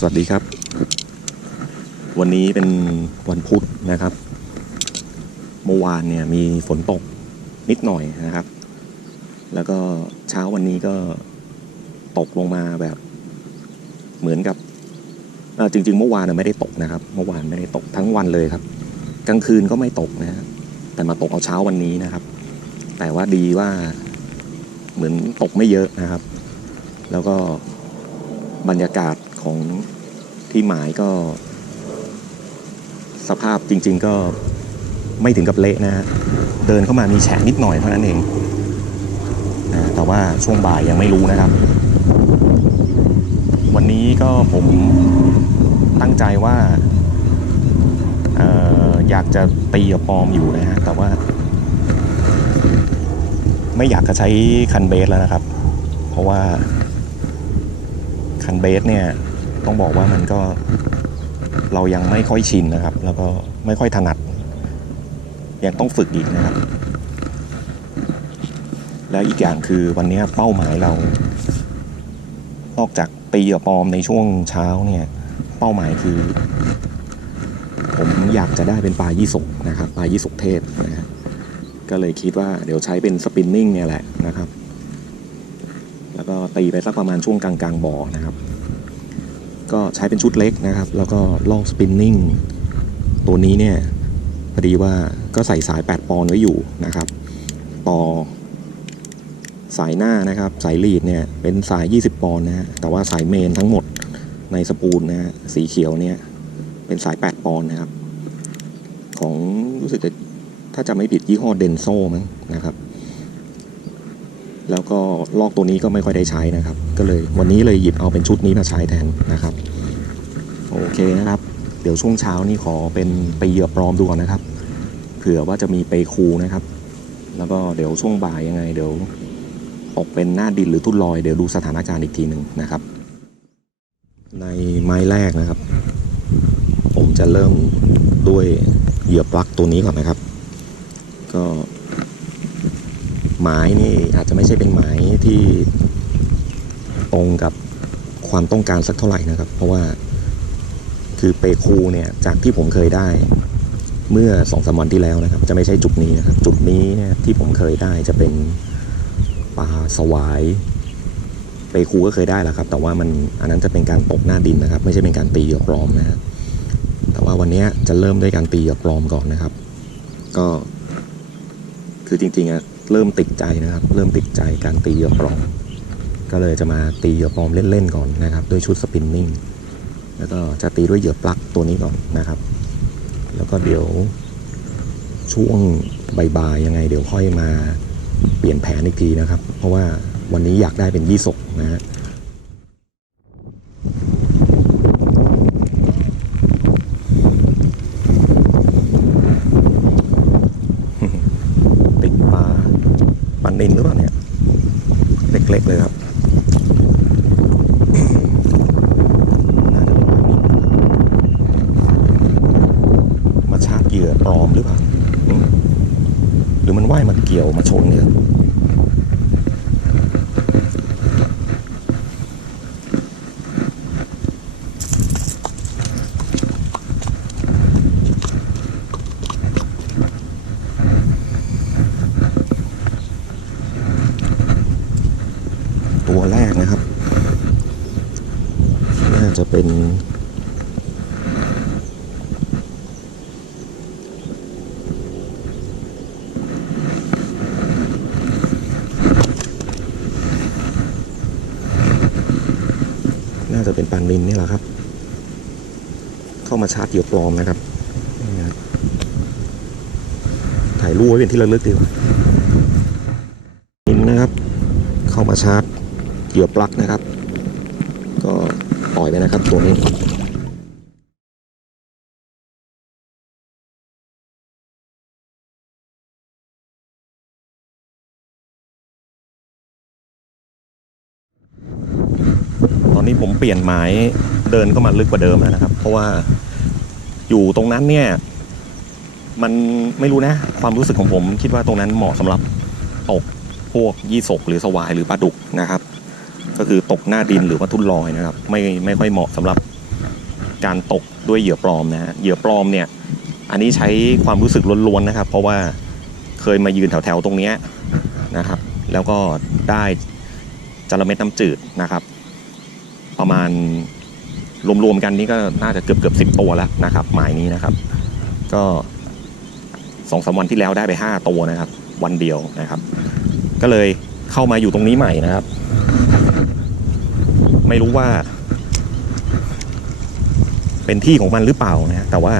สวัสดีครับ วันนี้เป็นวันพุธนะครับ เมื่อวานเนี่ยมีฝนตกนิดหน่อยนะครับ แล้วก็เช้าวันนี้ก็ตกลงมาแบบเหมือนกับจริง ๆ เมื่อวานไม่ได้ตกนะครับ เมื่อวานไม่ได้ตกทั้งวันเลยครับ กลางคืนก็ไม่ตกนะ แต่มาตกเอาเช้าวันนี้นะครับ แต่ว่าดีว่าเหมือนตกไม่เยอะนะครับ แล้วก็บรรยากาศ ของที่หมายก็ สภาพจริง ๆ ก็ไม่ถึงกับเละนะฮะเดินเข้ามามีแฉะนิดหน่อยเท่านั้นเองนะแต่ว่าช่วงบ่ายยังไม่รู้นะครับ วันนี้ก็ผมตั้งใจว่าอออยากจะตีกับปอมอยู่นะฮะแต่ว่า ไม่อยากจะใช้คันเบสแล้วนะครับ เพราะว่าคันเบสเนี่ย ต้องบอกว่ามันก็เรายังไม่ค่อยชินนะครับ แล้วก็ไม่ค่อยถนัด ยังต้องฝึกอีกนะครับ แล้วอีกอย่างคือวันนี้เป้าหมายเรา นอกจากตีกับปอมในช่วงเช้าเนี่ย เป้าหมายคือ ผมอยากจะได้เป็นปลายี่สกนะครับปลายี่สกเทศนะฮะก็เลยคิดว่าเดี๋ยวใช้เป็นสปินนิ่งเนี่ยแหละนะครับ แล้วก็ตีไปสักประมาณช่วงกลางกลางๆบ่อนะครับ ก็ใช้เป็นชุดเล็กนะครับ แล้วก็ลอกสปินนิ่งตัวนี้เนี่ยพอดีว่าก็ใส่สาย 8 ปอนด์ไว้อยู่นะครับต่อสายหน้านะครับ สายลีดเนี่ยเป็นสาย 20 ปอนด์นะฮะแต่ว่าสายเมนทั้งหมดในสปูลนะฮะสีเขียวเนี่ยเป็นสาย 8 ปอนด์นะครับ ของรู้สึกจะถ้าจะไม่ผิดยี่ห้อเดนโซมั้งนะครับ แล้วก็ลอกตัวนี้ก็ไม่ค่อยได้ใช้นะครับ ก็เลยวันนี้เลยหยิบเอาเป็นชุดนี้มาใช้แทนนะครับ โอเคนะครับ เดี๋ยวช่วงเช้านี่ขอเป็นไปเหยื่อปลอมดูก่อนนะครับ เผื่อว่าจะมีไปคูนะครับ แล้วก็เดี๋ยวช่วงบ่ายยังไง เดี๋ยวตกเป็นหน้าดินหรือทุ่นลอยเดี๋ยวดูสถานการณ์อีกทีหนึ่งนะครับ ในไม้แรกนะครับ ผมจะเริ่มด้วยเหยื่อปลั๊กตัวนี้ก่อนนะครับ ก็ หมายนี่อาจจะไม่ใช่เป็นหมายที่ตรงกับความต้องการสักเท่าไหร่นะครับ เพราะว่าคือเปคูเนี่ยจากที่ผมเคยได้เมื่อสองสามวันที่แล้วนะครับ จะไม่ใช่จุดนี้นะครับ จุดนี้เนี่ยที่ผมเคยได้จะเป็นปลาสวาย เปคูก็เคยได้แล้วครับ แต่ว่ามันอันนั้นจะเป็นการตกหน้าดินนะครับ ไม่ใช่เป็นการตีหยอปลอมนะฮะแต่ว่าวันนี้จะเริ่มด้วยการตีหยอปลอมก่อนนะครับ ก็คือจริงๆอะ เริ่มติดใจนะครับ เริ่มติดใจการตีเหยื่อปลอมก็เลยจะมาตีเหยื่อปลอมเล่นๆก่อนนะครับ ด้วยชุดสปินนิ่งแล้วก็จะตีด้วยเหยื่อปลั๊กตัวนี้ก่อนนะครับ แล้วก็เดี๋ยวช่วงบ่ายๆยังไง เดี๋ยวค่อยมาเปลี่ยนแผนอีกทีนะครับ เพราะว่าวันนี้อยากได้เป็นยี่สกนะฮะ ติดปลาปันนินหรือเปล่าเนี่ย เล็กๆเลยครับ น่าจะเป็นปลานิลนะครับมาชา รือปลอมหรือเปล่าหรือมันว่ายมาเกี่ยวมาชนเนี่ยตัวแรกนะครับ น่าจะเป็น น่านลินนี่แหละครับ เข้ามาชาร์จเดี่ยวปลอมนะครับถ่ายรูปไว้เป็นที่ระลึกดีกว่าลินนะครับ เข้ามาชาร์จเดี่ยวปลั๊กนะครับ ก็ปล่อยไปนะครับตัวนี้ เปลี่ยนหมายเดินก็มาลึกกว่าเดิมแล้วนะครับ เพราะว่าอยู่ตรงนั้นเนี่ย มันไม่รู้นะ ความรู้สึกของผมคิดว่าตรงนั้นเหมาะสำหรับตกพวกยี่สกหรือสวายหรือปลาดุกนะครับ ก็คือตกหน้าดินหรือว่าทุ่นลอยนะครับ ไม่ไม่ค่อยเหมาะสำหรับการตกด้วยเหยื่อปลอมนะฮะเหยื่อปลอมเนี่ย อันนี้ใช้ความรู้สึกล้วนๆนะครับ เพราะว่าเคยมายืนแถวๆตรงนี้นะครับ แล้วก็ได้จระเม็ดน้ำจืดนะครับ ประมาณรวมๆกันนี่ก็น่าจะเกือบเกือบสิบตัวแล้วนะครับ หมายนี้นะครับ ก็สองสามวันที่แล้วได้ไปห้าตัวนะครับ วันเดียวนะครับ ก็เลยเข้ามาอยู่ตรงนี้ใหม่นะครับ ไม่รู้ว่า เป็นที่ของมันหรือเปล่านะแต่ว่า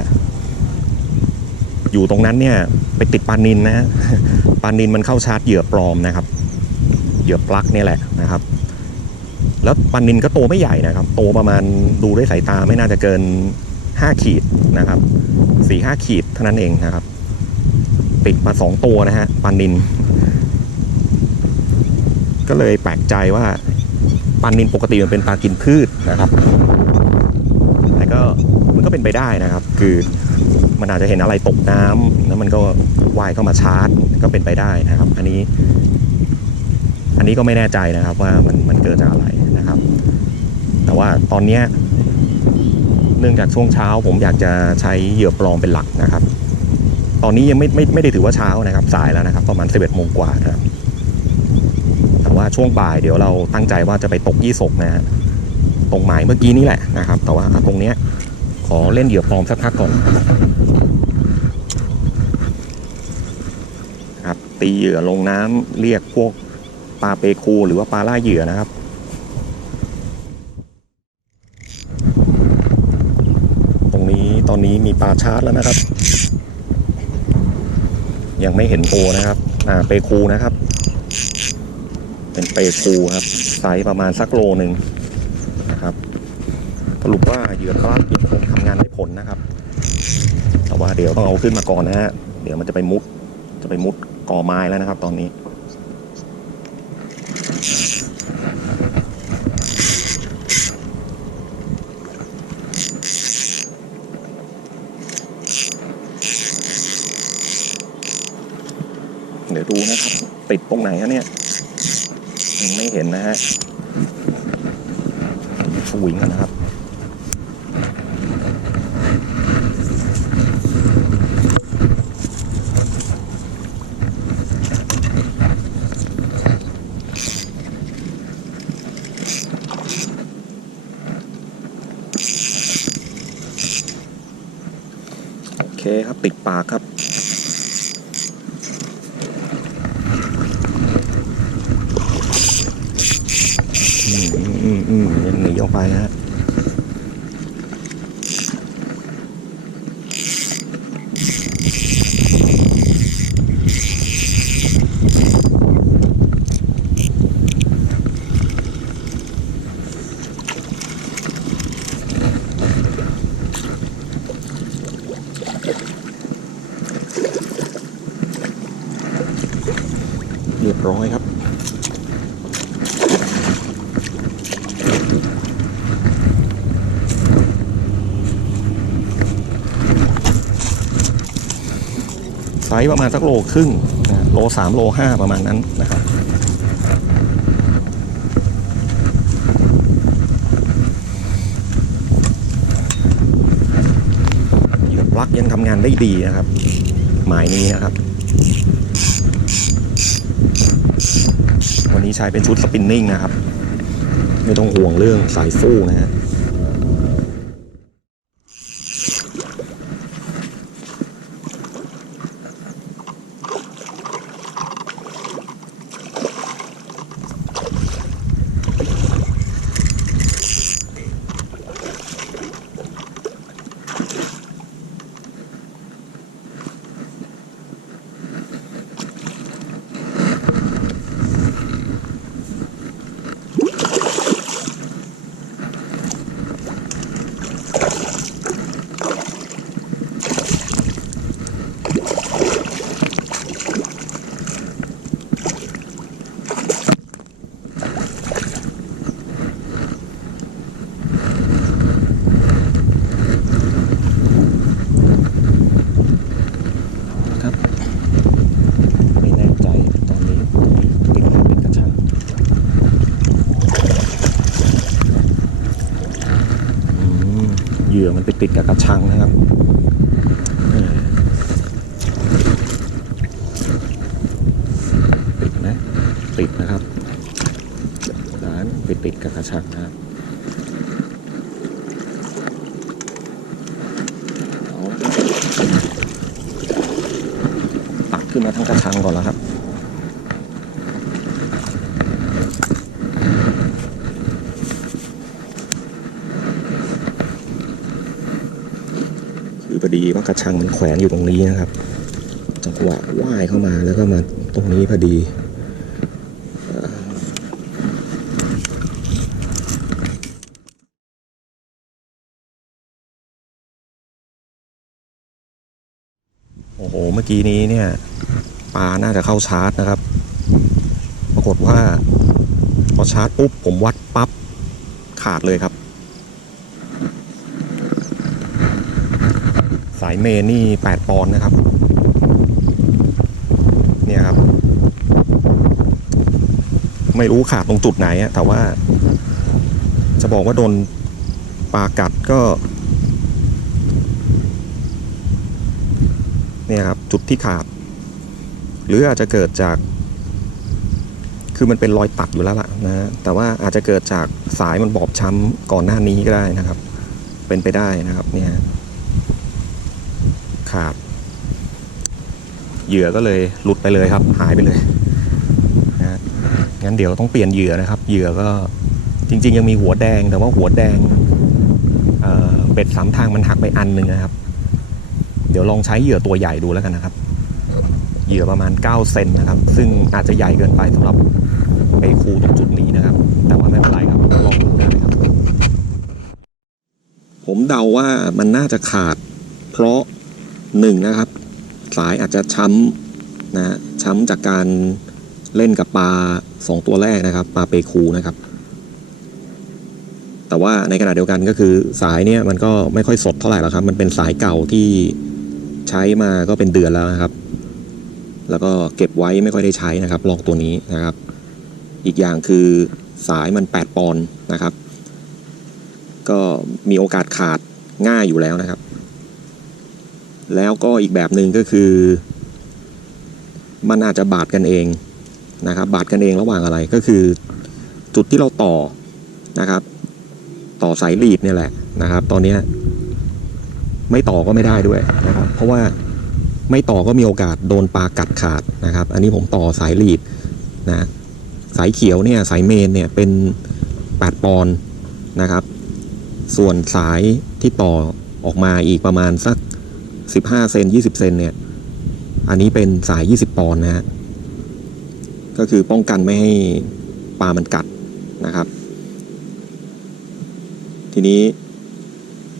อยู่ตรงนั้นเนี่ย ไปติดปานินนะปานินมันเข้าชาร์จเหยื่อปลอมนะครับ เหยื่อปลั๊กนี่แหละนะครับ แล้วปลานินก็โตไม่ใหญ่นะครับ โตประมาณดูด้วยสายตาไม่น่าจะเกินห้าขีดนะครับสี่ห้าขีดเท่านั้นเองนะครับ ติดมาสองตัวนะฮะปลานิน ก็เลยแปลกใจว่าปลานินปกติมันเป็นปลากินพืชนะครับแต่ก็มันก็เป็นไปได้นะครับ คือมันอาจจะเห็นอะไรตกน้ำแล้วมันก็ว่ายเข้ามาชาร์จก็เป็นไปได้นะครับ อันนี้ อันนี้ก็ไม่แน่ใจนะครับว่ามันมันเกิดจากอะไร แต่ว่าตอนนี้เนื่องจากช่วงเช้า ผมอยากจะใช้เหยื่อปลอมเป็นหลักนะครับ ตอนนี้ยังไม่ไม่ไม่ได้ถือว่าเช้านะครับ สายแล้วนะครับ ประมาณ 11โมงกว่านะครับ แต่ว่าช่วงบ่ายเดี๋ยวเราตั้งใจว่าจะไปตกยี่สกนะฮะตรงหมายเมื่อกี้นี่แหละนะครับ แต่ว่าตรงเนี้ยขอเล่นเหยื่อปลอมสักพักก่อนครับตีเหยื่อลงน้ำเรียกพวกปลาเปคูหรือว่าปลาล่าเหยื่อนะครับ ตรงนี้ตอนนี้มี ปลาชาร์จแล้วนะครับ ยังไม่เห็นโตนะครับ อ่าเปคูนะครับ เป็นเปคูครับไซส์ประมาณสักโลหนึ่งนะครับสรุปว่าเหยื่อปลายังคงทำงานได้ผลนะครับ แต่ว่าเดี๋ยวต้องเอาขึ้นมาก่อนนะฮะเดี๋ยวมันจะไปมุดจะไปมุดก่อไม้แล้วนะครับ ตอนนี้ เดี๋ยวดูนะครับ ติ ดตรงไหนฮะเนี่ยยังไม่เห็นนะฮะสวิงกันนะครับ โอเคครับ ติดปากครับ อืมอืมอืมอืมยังหนีออกไปนะฮะเรียบร้อยครับ ไซ ส์ประมาณสักโลครึ่งนะโลสามโลห้าประมาณนั้นนะครับเหยื่อปลั๊กยังทำงานได้ดีนะครับ หมายนี้นะครับ วันนี้ใช้เป็นชุดสปินนิ่งนะครับ ไม่ต้องห่วงเรื่องสายฟู่นะฮะ ไปติดกับกระชังนะครับติดนะติดนะครับสานไปติดกับกระชังนะครับเอาตักขึ้นมาทั้งกระชังก่อนแล้วครับ คือพอดีว่ากระ ชังมันแขวนอยู่ตรงนี้นะครับ จังหวะว่ายเข้ามาแล้วก็มาตรงนี้พอดีโอ้โห เมื่อกี้นี้เนี่ยปลาน่าจะเข้าชาร์จนะครับ ปรากฏว่า พอชาร์จปุ๊บผมวัดปั๊บขาดเลยครับายเมนนี่ 8 ปอนด์นะครับ เนี่ยครับ ไม่รู้ขาดตรงจุดไหนอะแต่ว่า จะบอกว่าโดนปลากัดก็ เนี่ยครับ จุดที่ขาด หรืออาจจะเกิดจาก คือมันเป็นรอยตัดอยู่แล้วล่ะนะแต่ว่าอาจจะเกิดจากสายมันบอบช้ำก่อนหน้านี้ก็ได้นะครับ เป็นไปได้นะครับ เนี่ย ขาด เหยื่อก็เลยหลุดไปเลยครับ หายไปเลยนะงั้นเดี๋ยวต้องเปลี่ยนเหยื่อนะครับ เหยื่อก็จริง ๆ ยังมีหัวแดงแต่ว่าหัวแดงเเบ็ดสามทางมันหักไปอันหนึ่งนะครับ เดี๋ยวลองใช้เหยื่อตัวใหญ่ดูแล้วกันนะครับ เหยื่อประมาณ 9 เซนนะครับ ซึ่งอาจจะใหญ่เกินไปสำหรับไปคูตรงจุดนี้นะครับ แต่ว่าไม่เป็นไรครับลองดูได้ครับ ผมเดาว่ามันน่าจะขาด เพราะ หนึ่งนะครับ สายอาจจะช้ำนะฮะช้ำจากการเล่นกับปลาสองตัวแรกนะครับปลาเปคูนะครับ แต่ว่าในขณะเดียวกันก็คือสายเนี่ยมันก็ไม่ค่อยสดเท่าไหร่แล้วครับ มันเป็นสายเก่าที่ใช้มาก็เป็นเดือนแล้วนะครับ แล้วก็เก็บไว้ไม่ค่อยได้ใช้นะครับลอกตัวนี้นะครับ อีกอย่างคือสายมัน 8 ปอนด์นะครับ ก็มีโอกาสขาดง่ายอยู่แล้วนะครับ แล้วก็อีกแบบหนึ่งก็คือ มันอาจจะบาดกันเองนะครับ บาดกันเองระหว่างอะไรก็คือจุดที่เราต่อนะครับ ต่อสายรีดเนี่ยแหละนะครับ ตอนเนี้ไม่ต่อก็ไม่ได้ด้วยนะครับ เพราะว่าไม่ต่อก็มีโอกาสโดนปลากัดขาดนะครับ อันนี้ผมต่อสายรีดนะสายเขียวเนี่ยสายเมนเนี่ยเป็น8ปอนนะครับ ส่วนสายที่ต่อออกมาอีกประมาณสัก 15 เซน 20 เซนเนี่ย อันนี้เป็นสาย 20 ปอนด์นะฮะ ก็คือป้องกันไม่ให้ปลามันกัดนะครับ ทีนี้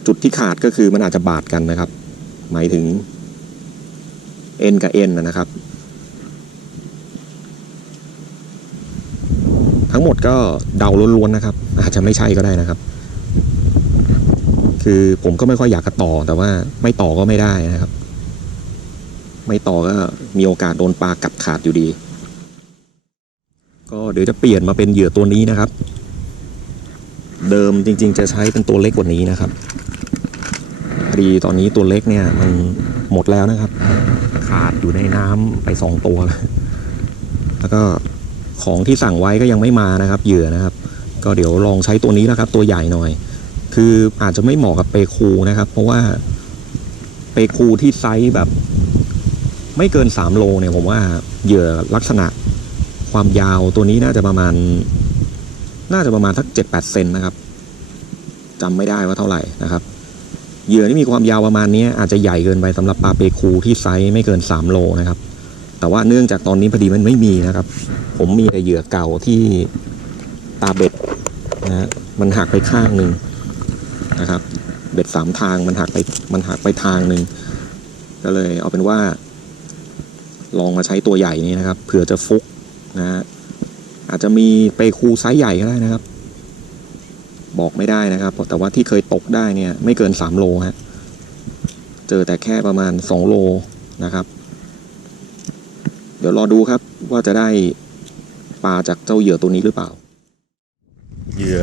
จุดที่ขาดก็คือมันอาจจะบาดกันนะครับ หมายถึงเอ็นกับเอ็นนะครับ ทั้งหมดก็เดาล้วนๆนะครับ อาจจะไม่ใช่ก็ได้นะครับ คือผมก็ไม่ค่อยอยากจะต่อแต่ว่าไม่ต่อก็ไม่ได้นะครับ ไม่ต่อก็มีโอกาสโดนปลากัดขาดอยู่ดี ก็เดี๋ยวจะเปลี่ยนมาเป็นเหยื่อตัวนี้นะครับ เดิมจริง ๆ จะใช้เป็นตัวเล็กกว่านี้นะครับพอดีตอนนี้ตัวเล็กเนี่ยมันหมดแล้วนะครับ ขาดอยู่ในน้ำไปสองตัวแล้วแล้วก็ของที่สั่งไว้ก็ยังไม่มานะครับ เหยื่อนะครับ ก็เดี๋ยวลองใช้ตัวนี้นะครับ ตัวใหญ่หน่อย คืออาจจะไม่เหมาะกับเปคูนะครับ เพราะว่าเปคูที่ไซส์แบบ ไม่เกิน3โลเนี่ยผมว่าเหยื่อลักษณะความยาวตัวนี้น่าจะประมาณ น่าจะประมาณสัก7-8เซนนะครับจำไม่ได้ว่าเท่าไหร่นะครับเหยื่อที่มีความยาวประมาณนี้อาจจะใหญ่เกินไปสำหรับปลาเปคูที่ไซส์ไม่เกิน 3 โลนะครับ แต่ว่าเนื่องจากตอนนี้พอดีมันไม่มีนะครับ ผมมีแต่เหยื่อเก่าที่ตาเบ็ดนะฮะมันหักไปข้างหนึ่ง นะครับ เบ็ดสามทางมันหักไปมันหักไปทางหนึ่งก็เลยเอาเป็นว่า ลองมาใช้ตัวใหญ่นี้นะครับเผื่อจะฟุกนะฮะอาจจะมีเปคูไซส์ใหญ่ก็ได้นะครับ บอกไม่ได้นะครับ แต่ว่าที่เคยตกได้เนี่ย ไม่เกิน3โลฮะเจอแต่แค่ประมาณ2โลนะครับ เดี๋ยวรอดูครับว่าจะได้ปลาจากเจ้าเหยื่อตัวนี้หรือเปล่า เหยื่อ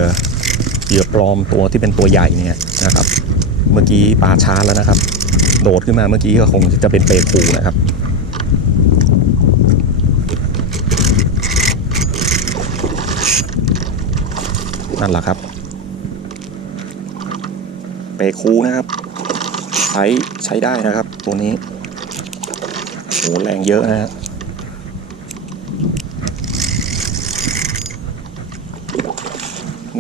ยื่อปลอมตัวที่เป็นตัวใหญ่เนี่ยนะครับ เมื่อกี้ปลาชาร์จแล้วนะครับ โดดขึ้นมาเมื่อกี้ก็คงจะเป็นเปรคูนะครับนั่นแหละครับ เปรคูนะครับ ใช้ใช้ได้นะครับ ตัวนี้โหแรงเยอะนะฮะ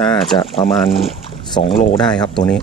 น่าจะประมาณ 2 โลได้ครับตัวนี้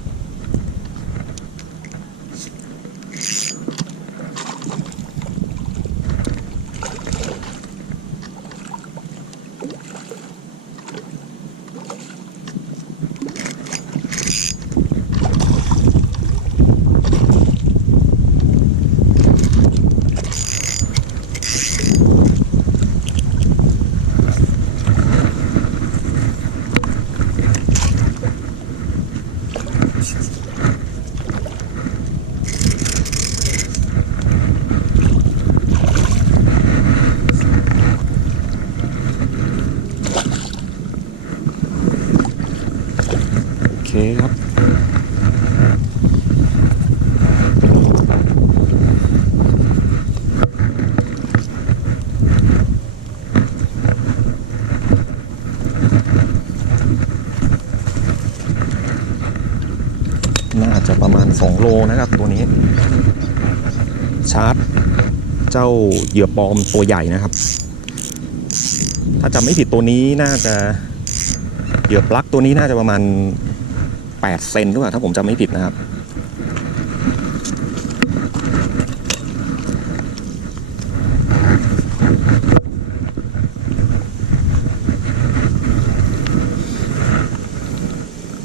โอเคครับ น่าจะประมาณ 2 โล นะครับตัวนี้ ชาร์จเจ้าเหยื่อปลอมตัวใหญ่นะครับ ถ้าจำไม่ผิดตัวนี้น่าจะเหยื่อปลั๊กตัวนี้น่าจะประมาณ 8 เซนหรือเปล่าถ้าผมจำไม่ผิดนะครับ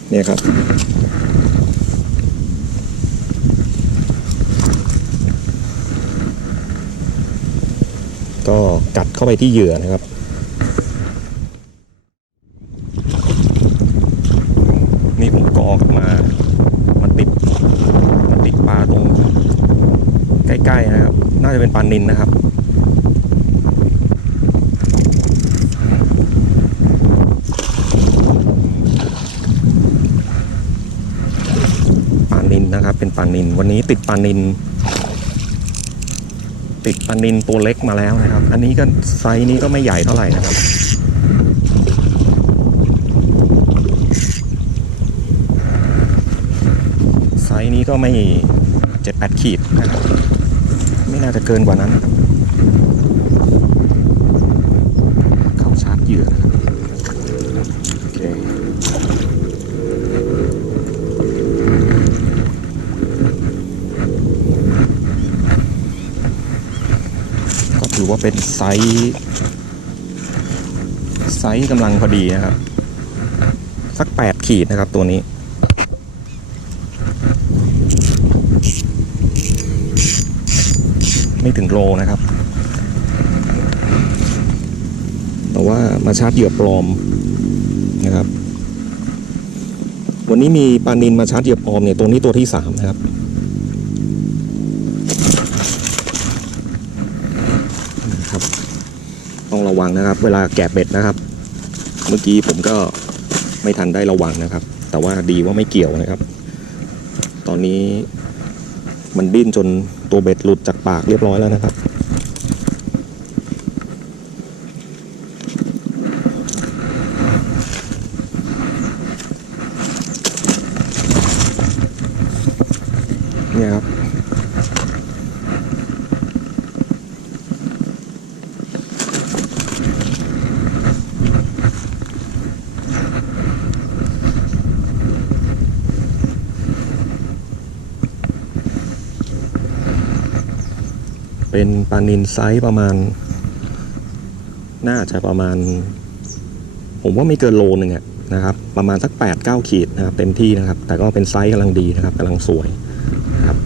เนี่ยครับ กัดเข้าไปที่เหยื่อนะครับนี่ผมกอกมามันติดมันติดปลาตรงใกล้ๆนะครับ น่าจะเป็นปลานินนะครับปลานินนะครับ เป็นปลานินวันนี้ติดปลานิน ติดปลานินตัวเล็กมาแล้วนะครับ อันนี้ก็ไซส์นี้ก็ไม่ใหญ่เท่าไหร่นะครับไซส์นี้ก็ไม่เจ็ดแปดขีดนะครับไม่น่าจะเกินกว่านั้นนะครับเข้าชาร์จเหยื่อนะครับโอเคก็ถื อว่าเป็นไซส์ไซส์กำลังพอดีนะครับ สักแปดขีดนะครับตัวนี้ ไม่ถึงโลนะครับ แต่ว่ามาชาร์จเหยื่อปลอมนะครับ วันนี้มีปลานินมาชาร์จเหยื่อปลอมเนี่ยตัวนี้ตัวที่สามนะครับ ต้อง ระวังนะครับ เวลาแกะเบ็ดนะครับ เมื่อกี้ผมก็ไม่ทันได้ระวังนะครับ แต่ว่าดีว่าไม่เกี่ยวนะครับ ตอนนี้มันดิ้นจนตัวเบ็ดหลุดจากปากเรียบร้อยแล้วนะครับ เนี่ยครับ เปลานินไซส์ประมาณ น่าจะประมาณ ผมว่าไม่เกินโลหนึ่งอะนะครับ ประมาณสัก8ปดเก้าขีดนะครับเต็มที่นะครับ แต่ก็เป็นไซส์กำลังดีนะครับกำลังสวยนะครับ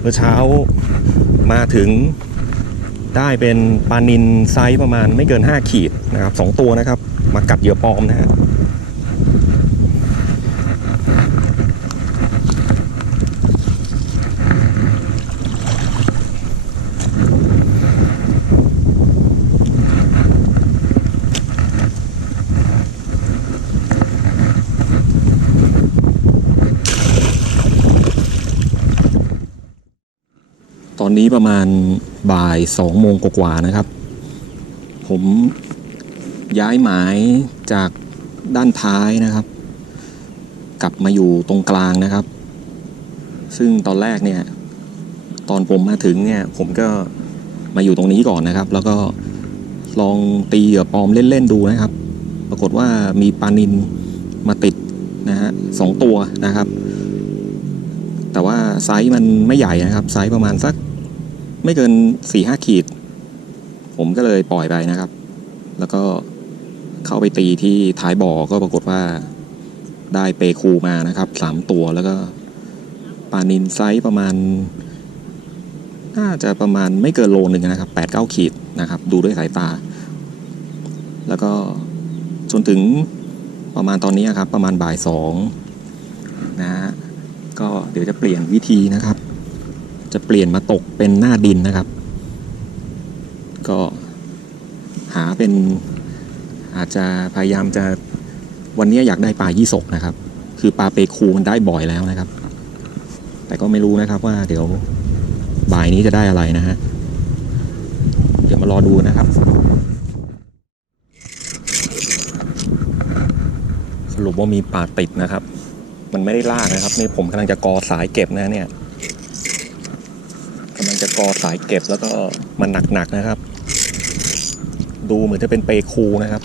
เมื่อเช้ามาถึงได้เป็นปลานินไซส์ประมาณไม่เกิน 5 ขีดนะครับสองตัวนะครับ มากัดเหยื่อปลอมนะฮะ อ นี้ประมาณบ่ายสองโมงกว่าๆนะครับ ผมย้ายหมายจากด้านท้ายนะครับ กลับมาอยู่ตรงกลางนะครับ ซึ่งตอนแรกเนี่ย ตอนผมมาถึงเนี่ย ผมก็มาอยู่ตรงนี้ก่อนนะครับ แล้วก็ลองตีเหยื่อปลอมเล่นๆดูนะครับ ปรากฏว่ามีปลานินมาติดนะฮะสองตัวนะครับ แต่ว่าไซส์มันไม่ใหญ่นะครับ ไซส์ประมาณสัก ไม่เกินสี่ห้าขีด ผมก็เลยปล่อยไปนะครับ แล้วก็เข้าไปตีที่ท้ายบ่อก็ปรากฏว่าได้เปคูมานะครับสามตัวแล้วก็ปลานินไซส์ประมาณ น่าจะประมาณไม่เกินโลนึงนะครับแปดเก้าขีดนะครับ ดูด้วยสายตา แล้วก็จนถึงประมาณตอนนี้ครับ ประมาณบ่ายสองนะฮะก็เดี๋ยวจะเปลี่ยนวิธีนะครับ จะเปลี่ยนมาตกเป็นหน้าดินนะครับ ก็หาเป็นอาจจะพยายามจะวันนี้อยากได้ปลายี่สกนะครับ คือปลาเปคูมันได้บ่อยแล้วนะครับ แต่ก็ไม่รู้นะครับว่าเดี๋ยวบ่ายนี้จะได้อะไรนะฮะเดี๋ยวมารอดูนะครับ สรุปว่ามีปลาติดนะครับ มันไม่ได้ลากนะครับ นี่ผมกำลังจะกอสายเก็บนะเนี่ยำลังจะกอสายเก็บแล้วก็มันหนักๆนะครับ ดูเหมือนจะเป็นเปคูนะครับ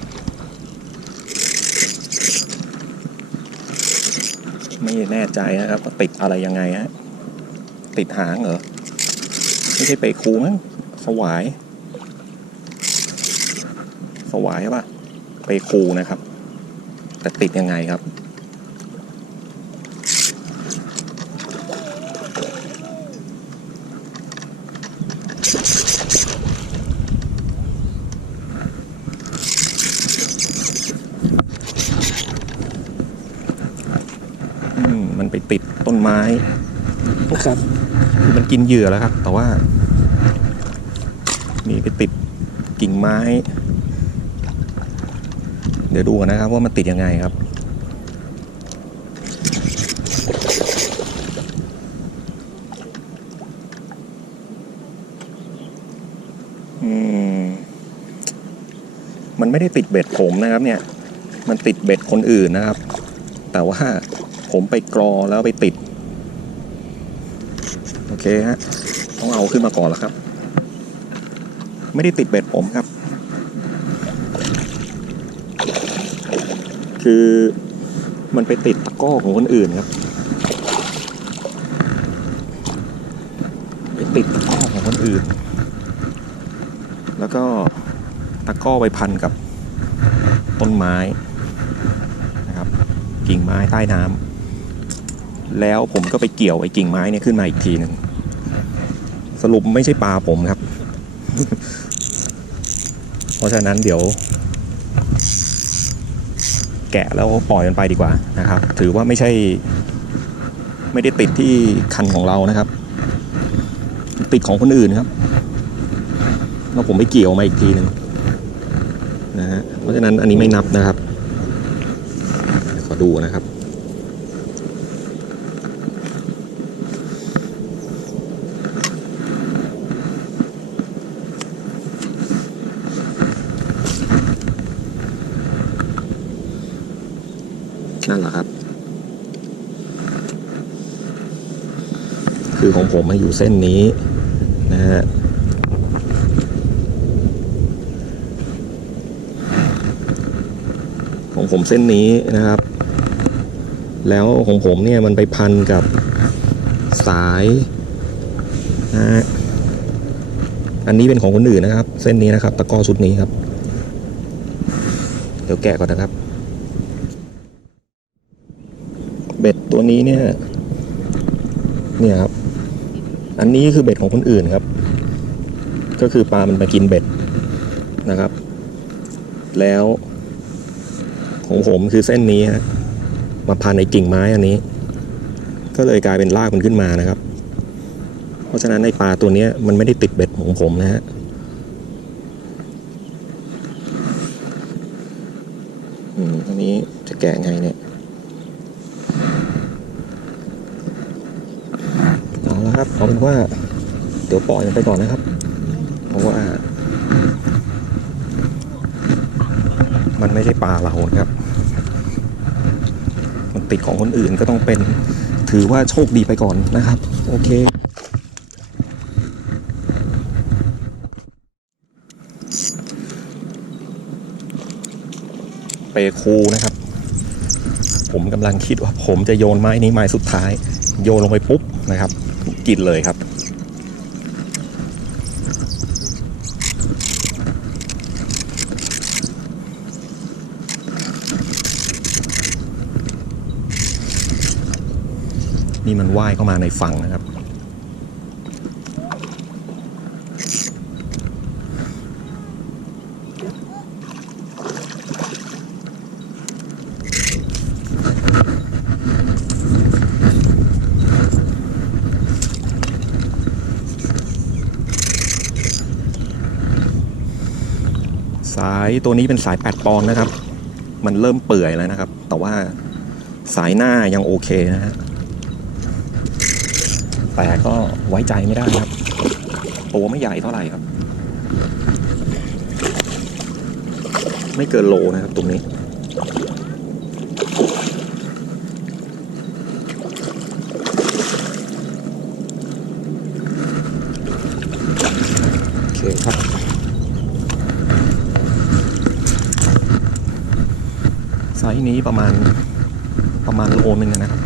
ไม่แน่ใจนะครับว่าติดอะไรยังไงฮะติดหางเหรอ ไม่ใช่เปคูมั้งสวาย สวายป่ะเปคูนะครับ แต่ติดยังไงครับ อืมมันไปติดต้นไม้ครับคือมันกิน เหยื่อแล้วครับ แต่ว่ามีไปติดกิ่งไม้ เดี๋ยวดูกันนะครับว่ามันติดยังไงครับ มันไม่ได้ติดเบ็ดผมนะครับ เนี่ย มันติดเบ็ดคนอื่นนะครับ แต่ว่าผมไปกรอแล้วไปติด เคฮะต้องเอาขึ้นมาก่อนแล้วครับ ไม่ได้ติดเบ็ดผมครับ คือมันไปติดตะก้อของคนอื่นครับ ไปติดตะก้อของคนอื่น แล้วก็ตะก้อไปพันกับต้นไม้นะครับ กิ่งไม้ใต้น้ำแล้วผมก็ไปเกี่ยวไอ้กิ่งไม้เนี่ยขึ้นมาอีกทีหนึ่ง สรุปไม่ใช่ปลาผมครับ เพราะฉะนั้นเดี๋ยว แกะแล้วปล่อยมันไปดีกว่านะครับ ถือว่าไม่ใช่ ไม่ได้ติดที่คันของเรานะครับ ติดของคนอื่นครับแล้วผมไปเกี่ยวมาอีกทีหนึ่งนะฮะเพราะฉะนั้นอันนี้ไม่นับนะครับ ขอดูนะครับ นั่นแหละครับ คือของ ผมมาอยู่เส้นนี้นะฮะของผมเส้นนี้นะครับ แล้วของผมเนี่ยมันไปพันกับสายนะฮะอันนี้เป็นของคนอื่นนะครับ เส้นนี้นะครับตะก้อชุดนี้ครับ เดี๋ยวแกะก่อนนะครับ เบ็ดตัวนี้เนี่ย เนี่ยครับ อันนี้คือเบ็ดของคนอื่นครับ ก็คือปลามันมากินเบ็ดนะครับ แล้วของผมคือเส้นนี้ฮะมาพันในกิ่งไม้อันนี้ ก็เลยกลายเป็นลากมันขึ้นมานะครับ เพราะฉะนั้นในปลาตัวนี้มันไม่ได้ติดเบ็ดของผมนะฮะอืมอันนี้จะแกะไงเนี่ยเอาละครับเอาเป็นว่า ดี๋ยวปล่อยมัน ไปก่อนนะครับ เพราะว่า มันไม่ใช่ปลาเราครับ มันติดของคนอื่นก็ต้องเป็น ถือว่าโชคดีไปก่อนนะครับ โอเคเปคูนะครับ ผมกำลังคิดว่าผมจะโยนไม้นี้ไม้สุดท้าย โยนลงไปปุ๊บนะครับ กินเลยครับ นี่มัน ว่ายเข้ามาในฝั่งนะครับ สายตัวนี้เป็นสาย8ปอนด์นะครับ มันเริ่มเปื่อยแล้วนะครับ แต่ว่าสายหน้ายังโอเคนะฮะ แต่ก็ไว้ใจไม่ได้ครับ ตัวไม่ใหญ่เท่าไหร่ครับ ไม่เกินโลนะครับตรงนี้โอเคครับไซส์นี้ประมาณประมาณโลนึงนะครับ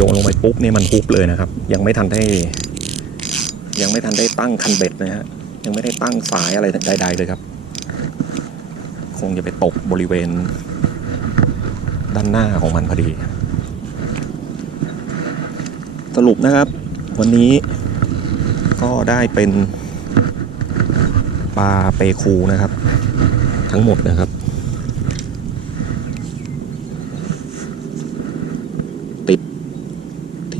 โยนลงไปปุ๊บเนี่ยมันฮุบเลยนะครับ ยังไม่ทันได้ ยังไม่ทันได้ตั้งคันเบ็ดนะฮะยังไม่ได้ตั้งสายอะไรใดๆเลยครับ คงจะไปตกบริเวณ ด้านหน้าของมันพอดี สรุปนะครับ วันนี้ก็ได้เป็นปลาเปคูนะครับ ทั้งหมดนะครับ ติด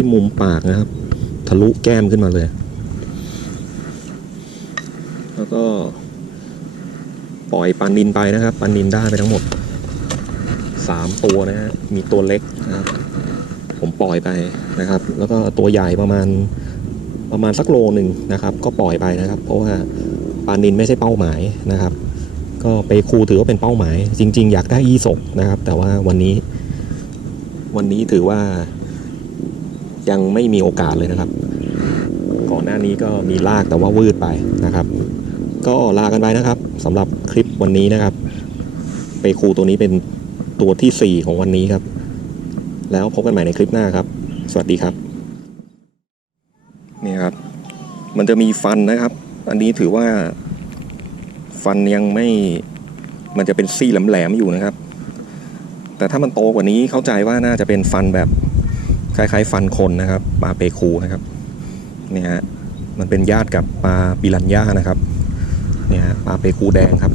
ที่มุมปากนะครับ ทะลุแก้มขึ้นมาเลย แล้วก็ ปล่อยปลานินไปนะครับปลานินได้ไปทั้งหมดสามตัวนะฮะมีตัวเล็กนะครับ ผมปล่อยไปนะครับ แล้วก็ตัวใหญ่ประมาณประมาณสักโลหนึ่งนะครับ ก็ปล่อยไปนะครับ เพราะว่าปลานินไม่ใช่เป้าหมายนะครับ ก็ไปครูถือว่าเป็นเป้าหมาย จริง ๆ อยากได้ยี่สกนะครับ แต่ว่าวันนี้ วันนี้ถือว่า ยังไม่มีโอกาสเลยนะครับ ก่อนหน้านี้ก็มีลากแต่ว่าวืดไปนะครับ ก็ลากันไปนะครับสำหรับคลิปวันนี้นะครับไปครูตัวนี้เป็นตัวที่ 4 ของวันนี้ครับ แล้วพบกันใหม่ในคลิปหน้าครับ สวัสดีครับนี่ครับ มันจะมีฟันนะครับ อันนี้ถือว่าฟันยังไม่มันจะเป็นซี่แหลมๆอยู่นะครับ แต่ถ้ามันโตกว่านี้เข้าใจว่าน่าจะเป็นฟันแบบ คล้ายๆ ฟันคนนะครับปลาเปคูนะครับเนี่ยฮะมันเป็นญาติกับปลาปิรันย่านะครับเนี่ยปลาเปคูแดงครับ